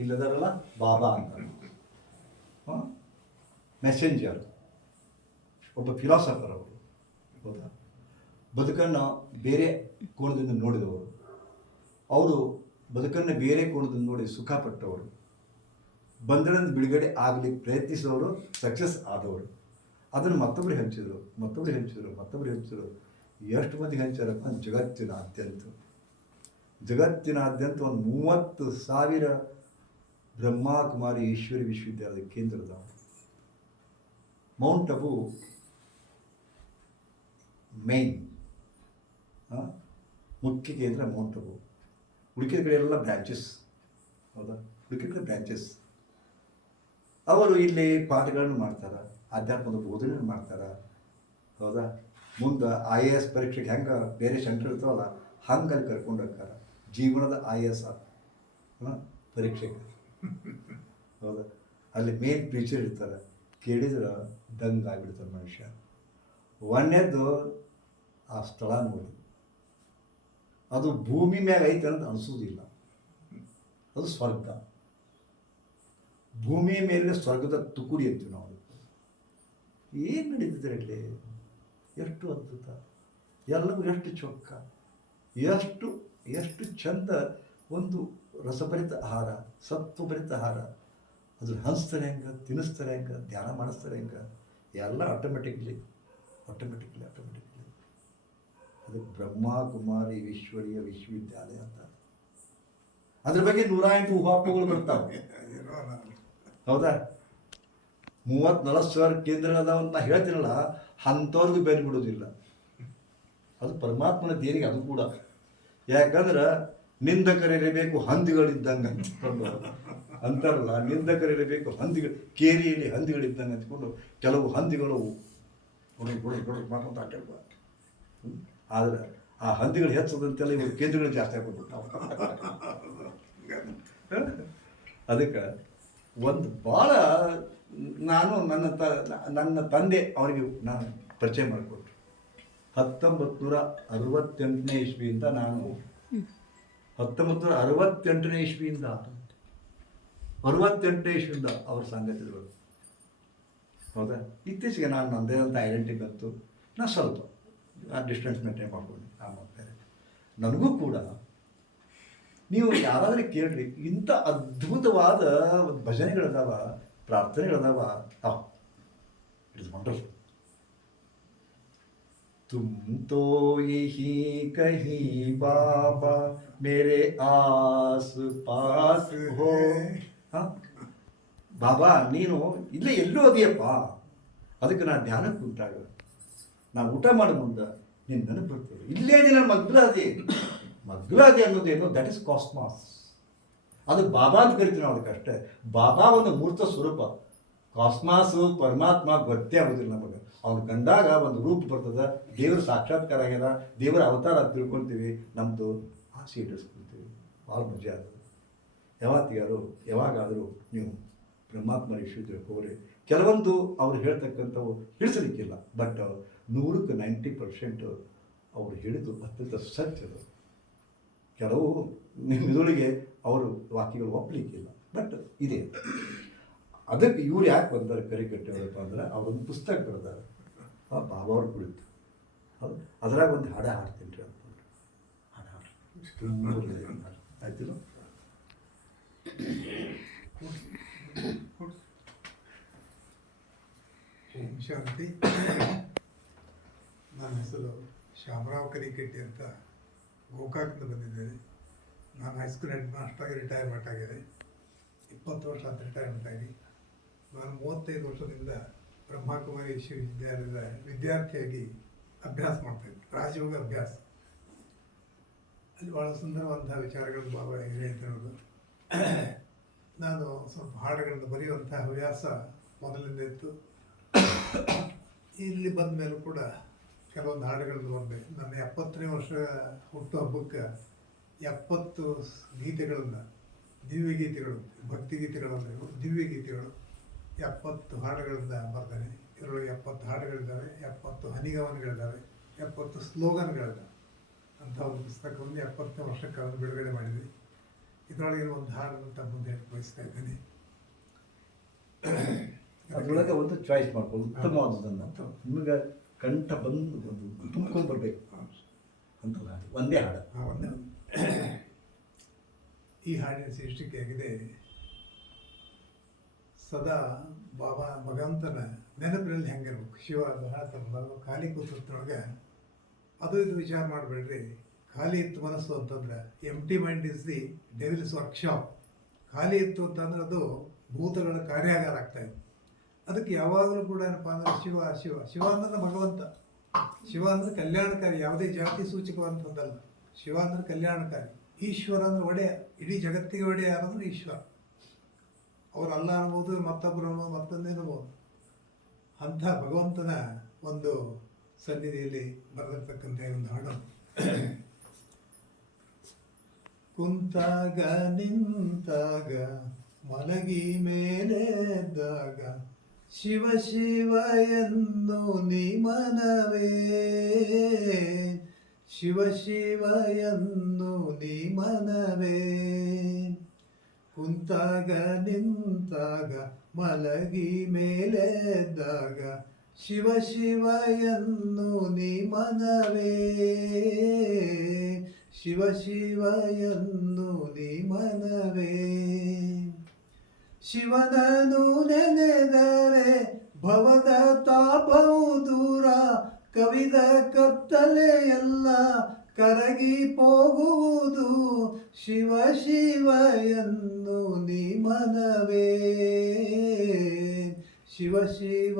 ಇಲ್ಲದಾರಲ್ಲ ಬಾಬಾ ಅಂತ ಮೆಸೆಂಜರ್ ಒಬ್ಬ ಫಿಲಾಸಫರ್ ಅವರು ಹೌದಾ ಬದುಕನ್ನು ಬೇರೆ ಕೋಣದಿಂದ ನೋಡಿದವರು. ಅವರು ಬದುಕನ್ನು ಬೇರೆ ಕೋಣದಿಂದ ನೋಡಿ ಸುಖಪಟ್ಟವರು. ಬಂಧನದ ಬಿಡುಗಡೆ ಆಗಲಿಕ್ಕೆ ಪ್ರಯತ್ನಿಸಿದವರು ಸಕ್ಸಸ್ ಆದವರು. ಅದನ್ನು ಮತ್ತೊಬ್ಬರು ಹಂಚಿದರು? ಮತ್ತೊಬ್ಬರು ಹಂಚಿದರು? ಮತ್ತೊಬ್ಬರು ಹಂಚಿದರು? ಎಷ್ಟು ಮಂದಿ ಹಂಚಾರಪ್ಪ ಜಗತ್ತಿನಾದ್ಯಂತ. ಜಗತ್ತಿನಾದ್ಯಂತ ಒಂದು ಮೂವತ್ತು ಸಾವಿರ ಬ್ರಹ್ಮಕುಮಾರಿ ಈಶ್ವರಿ ವಿಶ್ವವಿದ್ಯಾಲಯ ಕೇಂದ್ರದ ಮೌಂಟ್ ಅಬು ಮೇನ್ ಮುಖ್ಯ ಕೇಂದ್ರ ಮೌಂಟ್ ಅಬು ಉಳಿಕೆ ಕಡೆ ಬ್ರ್ಯಾಂಚಸ್ ಹೌದಾ? ಉಳಿಕೆ ಕಡೆ ಬ್ರ್ಯಾಂಚಸ್ ಅವರು ಇಲ್ಲಿ ಪಾಠಗಳನ್ನು ಮಾಡ್ತಾರೆ ಆಧ್ಯಾತ್ಮದ ಬೋಧನೆ ಮಾಡ್ತಾರೆ. ಹೌದಾ? ಮುಂದೆ ಐ ಎ ಎಸ್ ಪರೀಕ್ಷೆಗೆ ಹೆಂಗೆ, ಬೇರೆ ಸೆಂಟ್ರ್ ಇರ್ತಾವಲ್ಲ ಹಂಗೆ ಕರ್ಕೊಂಡು ಹೋಗ್ತಾರೆ. ಜೀವನದ ಆಯಾಸ ಪರೀಕ್ಷೆಗೆ ಹೌದಾ? ಅಲ್ಲಿ ಮೇನ್ ಫೀಚರ್ ಇರ್ತಾರೆ. ಕೇಳಿದ್ರೆ ದಂಗ್ ಆಗಿಬಿಡ್ತಾರೆ ಮನುಷ್ಯ. ಒಂದೇದ್ದು ಆ ಸ್ಥಳ ನೋಡಿ. ಅದು ಭೂಮಿ ಮ್ಯಾಗ ಐತೆ ಅಂತ ಅನಿಸೋದಿಲ್ಲ. ಅದು ಸ್ವರ್ಗ. ಭೂಮಿಯ ಮೇಲೆ ಸ್ವರ್ಗದ ತುಕುಡಿ ಅಂತೀವಿ ನಾವು. ಏನು ನಡೀತಿದೆ ಇಲ್ಲಿ? ಎಷ್ಟು ಅದ್ಭುತ. ಎಲ್ಲವೂ ಎಷ್ಟು ಚೊಕ್ಕ. ಎಷ್ಟು ಎಷ್ಟು ಚಂದ ಒಂದು ರಸಭರಿತ ಆಹಾರ, ಸತ್ವಭರಿತ ಆಹಾರ. ಅದು ಹಂಚ್ತಾರೆ ಹೆಂಗೆ, ತಿನ್ನಿಸ್ತಾರೆ ಹೆಂಗೆ, ಧ್ಯಾನ ಮಾಡಿಸ್ತಾರೆ ಹೆಂಗೆ, ಎಲ್ಲ ಆಟೋಮೆಟಿಕ್ಲಿ ಆಟೋಮೆಟಿಕ್ಲಿ ಆಟೋಮೆಟಿಕ್ಲಿ ಅದಕ್ಕೆ ಬ್ರಹ್ಮ ಕುಮಾರಿ ವಿಶ್ವವಿದ್ಯಾಲಯ ಅಂತ. ಅದ್ರ ಬಗ್ಗೆ ನೂರ ಎಂಟು ಊಹಾಪೋಗಳು ಬರ್ತಾವೆ. ಹೌದಾ? ಮೂವತ್ತು ನಲವತ್ತು ಸಾವಿರ ಕೇಂದ್ರ ಅದಾವಂತ ನಾ ಹೇಳ್ತೀನಲ್ಲ, ಅಂಥವ್ರಿಗೂ ಬೇರೆ ಬಿಡೋದಿಲ್ಲ ಅದು ಪರಮಾತ್ಮನ ದೇರಿಗೆ ಅದು ಕೂಡ. ಯಾಕಂದ್ರೆ ನಿಂದಕರಿರಬೇಕು ಹಂದಿಗಳಿದ್ದಂಗೆ ಅಂತಕೊಂಡು ಅಂತಾರಲ್ಲ, ನಿಂದಕರಿರಬೇಕು ಹಂದಿಗಳು, ಕೇರಿಯಲ್ಲಿ ಹಂದಿಗಳಿದ್ದಂಗೆ ಅಂದ್ಕೊಂಡು ಕೆಲವು ಹಂದಿಗಳು ಕೊಡಿ ಕೊಡಿ ಕೊಡಿ ಮಾಡ್ಕೊಂತ ಆಟಾಡ್ಬ ಆದ್ರೆ ಆ ಹಂದಿಗಳು ಹೆಚ್ಚದಂತೆಲ್ಲ ಇವರು ಕೇಂದ್ರಗಳು ಜಾಸ್ತಿ ಆಗ್ಬಿಟ್ಟು ಅದಕ್ಕೆ ಒಂದು ಭಾಳ ನಾನು ನನ್ನ ತ, ನನ್ನ ತಂದೆ ಅವರಿಗೆ ನಾನು ಪರಿಚಯ ಮಾಡಿಕೊಟ್ರು. ಹತ್ತೊಂಬತ್ತು ನೂರ ಅರವತ್ತೆಂಟನೇ ಇಸ್ವಿಯಿಂದ ನಾನು ಹತ್ತೊಂಬತ್ತು ನೂರ ಅರವತ್ತೆಂಟನೇ ಇಸ್ವಿಯಿಂದ ಅರವತ್ತೆಂಟನೇ ಇಸ್ವಿಯಿಂದ ಅವ್ರ ಸಂಗತಿಗಳು. ಹೌದಾ? ಇತ್ತೀಚೆಗೆ ನಾನು ನನ್ನದೇ ಅಂತ ಐಡೆಂಟಿ ಬಂತು. ನಾ ಸ್ವಲ್ಪ ಆ ಡಿಸ್ಟೆನ್ಸ್ ಮೇಂಟೈನ್ ಮಾಡ್ಕೊಂಡು ನಾನು ಬೇರೆ ನನಗೂ ಕೂಡ ನೀವು ಯಾರಾದರೂ ಕೇಳ್ರಿ, ಇಂಥ ಅದ್ಭುತವಾದ ಭಜನೆಗಳದಾವ, ಪ್ರಾರ್ಥನೆಗಳದಾವ. ಅವ್ ಇಟ್ ಇಸ್ ವಂಡರ್ಫುಲ್ तुम तो यही कहीं बाबा मेरे आस पास हो ಹ? ಬಾಬಾ ನೀನು ಇಲ್ಲೇ ಎಲ್ಲೋ ಅದೆಯಪ್ಪ ಅದಕ್ಕೆ ನಾನು ಧ್ಯಾನಕ್ಕೆ ಕುಂತಾಗ ನಾ ಊಟ ಮಾಡೋ ಮುಂದೆ ನೀನು ನೆನಪು ಬರ್ತದೆ ಇಲ್ಲೇ ದಿನ ಮಗ್ಲಾದಿ ಮಗ್ಲಾದಿ ಅನ್ನೋದೇನು ದಟ್ ಇಸ್ ಕಾಸ್ಮಾಸ್ ಅದು ಬಾಬಾ ಅಂತ ಕರಿತೀವಿ ನಾವು ಅದಕ್ಕಷ್ಟೇ ಬಾಬಾ ಒಂದು ಮೂರ್ತ ಸ್ವರೂಪ ಕಾಸ್ಮಾಸು ಪರಮಾತ್ಮ ಗೊತ್ತೇ ಆಗೋದಿಲ್ಲ ನಮಗೆ. ಅವ್ನು ಕಂಡಾಗ ಒಂದು ರೂಪ ಬರ್ತದೆ, ದೇವ್ರ ಸಾಕ್ಷಾತ್ಕಾರ ಆಗ್ಯದ, ದೇವರ ಅವತಾರ ಅಂತ ತಿಳ್ಕೊಳ್ತೀವಿ ನಮ್ಮದು ಆಸೆ ಇಡಿಸ್ಕೊಳ್ತೀವಿ ಭಾಳ ಮಜಾ ಆಗ್ತದೆ ಯಾವತ್ತಿಗಾರು ಯಾವಾಗಾದರೂ ನೀವು ಬ್ರಹ್ಮಾತ್ಮ ವಿಷಯ ಹೋಗ್ರಿ ಕೆಲವೊಂದು ಅವ್ರು ಹೇಳ್ತಕ್ಕಂಥವು ಹಿಡಿಸಲಿಕ್ಕಿಲ್ಲ, ಬಟ್ ನೂರಕ್ಕೆ ನೈಂಟಿ ಪರ್ಸೆಂಟ್ ಅವರು ಹೇಳಿದ್ದು ಅತ್ಯಂತ ಸತ್ಯದ ಕೆಲವು ನಿಮ್ಮ ಇದರೊಳಗೆ ಅವರು ವಾಕ್ಯಗಳು ಒಪ್ಪಲಿಕ್ಕಿಲ್ಲ, ಬಟ್ ಇದೆ. ಅದಕ್ಕೆ ಇವ್ರು ಯಾಕೆ ಬಂದಾರೆ ಕರಿಕಟ್ಟೆಯವರಪ್ಪ ಅಂದ್ರೆ ಅವರೊಂದು ಪುಸ್ತಕ ಬರೆದಾರೆ. ಆ ಬಾಬಾ ಕುಳಿತು ಹೌದು? ಅದ್ರಾಗ ಒಂದು ಹಾಡ ಹಾಡ್ತೀನಿ ರೀ ಅಂತ ಹಾಡು ಹಾಡು. ಓಂ ಶಾಂತಿ. ನನ್ನ ಹೆಸರು ಶಾಮರಾವ್ ಕರಿಕಟ್ಟಿ ಅಂತ ಗೋಕಾಕ್ನಿಂದ ಬಂದಿದ್ದೇನೆ. ನಾನು ಹೈಸ್ಕೂಲ್ ಹೆಡ್ ಮಾಸ್ಟರ್ ಆಗಿ ರಿಟೈರ್ಮೆಂಟ್ ಆಗಿದೆ. ಇಪ್ಪತ್ತು ವರ್ಷ ಅಂತ ರಿಟೈರ್ಮೆಂಟ್ ಆಗಿ. ನಾನು ಮೂವತ್ತೈದು ವರ್ಷದಿಂದ ಬ್ರಹ್ಮಕುಮಾರಿ ವಿಶ್ವವಿದ್ಯಾಲಯದ ವಿದ್ಯಾರ್ಥಿಯಾಗಿ ಅಭ್ಯಾಸ ಮಾಡ್ತಾಯಿದ್ದೆ ರಾಜಯೋಗ ಅಭ್ಯಾಸ. ಅಲ್ಲಿ ಭಾಳ ಸುಂದರವಾದಂತಹ ವಿಚಾರಗಳನ್ನು ಬಾಬಾ ಹೇಳೋದು ನಾನು ಸ್ವಲ್ಪ ಹಾಡುಗಳನ್ನು ಬರೆಯುವಂತಹ ಹವ್ಯಾಸ ಮೊದಲಿಂದ ಇತ್ತು. ಇಲ್ಲಿ ಬಂದ ಮೇಲೂ ಕೂಡ ಕೆಲವೊಂದು ಹಾಡುಗಳನ್ನು ಬಂದೆ ನನ್ನ ಎಪ್ಪತ್ತನೇ ವರ್ಷ ಹುಟ್ಟು ಹಬ್ಬಕ್ಕೆ ಎಪ್ಪತ್ತು ಗೀತೆಗಳನ್ನು ದಿವ್ಯ ಗೀತೆಗಳು ಭಕ್ತಿ ದಿವ್ಯ ಗೀತೆಗಳು ಎಪ್ಪತ್ತು ಹಾಡುಗಳಿಂದ ಬರ್ತಾನೆ ಇದರೊಳಗೆ ಎಪ್ಪತ್ತು ಹಾಡುಗಳಿದ್ದಾವೆ ಎಪ್ಪತ್ತು ಹನಿಗವನಗಳಿದ್ದಾವೆ ಎಪ್ಪತ್ತು ಸ್ಲೋಗನ್ಗಳಿದ್ದಾವೆ. ಅಂಥ ಒಂದು ಪುಸ್ತಕವನ್ನು ಎಪ್ಪತ್ತನೇ ವರ್ಷಕ್ಕೆ ಅದನ್ನು ಬಿಡುಗಡೆ ಮಾಡಿದ್ವಿ. ಇದರೊಳಗೆ ಒಂದು ಹಾಡನ್ನು ತಮ್ಮ ಮುಂದೆ ಬಯಸ್ತಾ ಇದ್ದೀನಿ. ಅದರೊಳಗೆ ಒಂದು ಚಾಯ್ಸ್ ಮಾಡ್ಬೋದು ಉತ್ತಮವಾದದನ್ನು ನಿಮಗೆ ಕಂಠ ಬಂದು ತುಂಬ್ಕೊಂಡು ಬರಬೇಕು. ಅಂತ ಒಂದು ಹಾಡು. ಒಂದೇ ಈ ಹಾಡಿನ ಆಗಿದೆ ಸದಾ ಬಾಬಾ ಭಗವಂತನ ನೆನಪಿನಲ್ಲಿ ಹೆಂಗಿರ್ಬೇಕು? ಶಿವ ಹೇಳ್ತಾರಲ್ಲ ಖಾಲಿ ಕೂತೊಳಗೆ ಅದು ಇದು ವಿಚಾರ ಮಾಡಬೇಡ್ರಿ. ಖಾಲಿ ಇತ್ತು ಮನಸ್ಸು ಅಂತಂದ್ರೆ empty mind is the devil's workshop ಖಾಲಿ ಇತ್ತು ಅಂತಂದ್ರೆ ಅದು ಭೂತಗಳ ಕಾರ್ಯಾಗಾರ ಆಗ್ತಾ ಇದೆ ಅದಕ್ಕೆ ಯಾವಾಗಲೂ ಕೂಡ ಏನಪ್ಪ ಅಂದ್ರೆ ಶಿವ ಶಿವ ಶಿವ ಅಂದ್ರೆ ಭಗವಂತ. ಶಿವ ಅಂದ್ರೆ ಕಲ್ಯಾಣಕಾರಿ, ಯಾವುದೇ ಜಾತಿ ಸೂಚಕವಂಥದ್ದಲ್ಲ ಶಿವ ಅಂದ್ರೆ ಕಲ್ಯಾಣಕಾರಿ. ಈಶ್ವರ ಅಂದ್ರೆ ಒಡೆಯ. ಇಡೀ ಜಗತ್ತಿಗೆ ಒಡೆಯ ಯಾರಂದ್ರೆ ಈಶ್ವರ. ಅವ್ರು ಅಲ್ಲ ಅನ್ಬೋದು ಮತ್ತೊಬ್ಬರು ಅನ್ಬೋದು ಮತ್ತೊಂದೇನಬಹುದು ಅಂಥ ಭಗವಂತನ ಒಂದು ಸನ್ನಿಧಿಯಲ್ಲಿ ಬರೆದಿರ್ತಕ್ಕಂಥ ಒಂದು ಹಾಡು ಕುಂತಾಗ, ನಿಂತಾಗ, ಮಲಗಿ ಮೇಲೆದ್ದಾಗ ಶಿವ ಶಿವ ಎಂದು ನಿಮನವೇ. ಶಿವ ಶಿವ ಎಂದು ನಿಮನವೇ. ಕುಂತಾಗ ನಿಂತಾಗ ಮಲಗಿ ಮೇಲೆದ್ದಾಗ ಶಿವ ಶಿವ ಎಂದು ನಿಮನವೇ ಶಿವ ಶಿವ ನಿ ಮನವೇ. ಶಿವನನು ನೆನೆದರೆ ಭವದ ತಾಪವು ದೂರ, ಕವಿದ ಕತ್ತಲೆಯೆಲ್ಲ ಕರಗಿ ಹೋಗುವುದು ಶಿವ ಶಿವ ಎಂದು ನಿಮನವೇ ಶಿವ ಶಿವ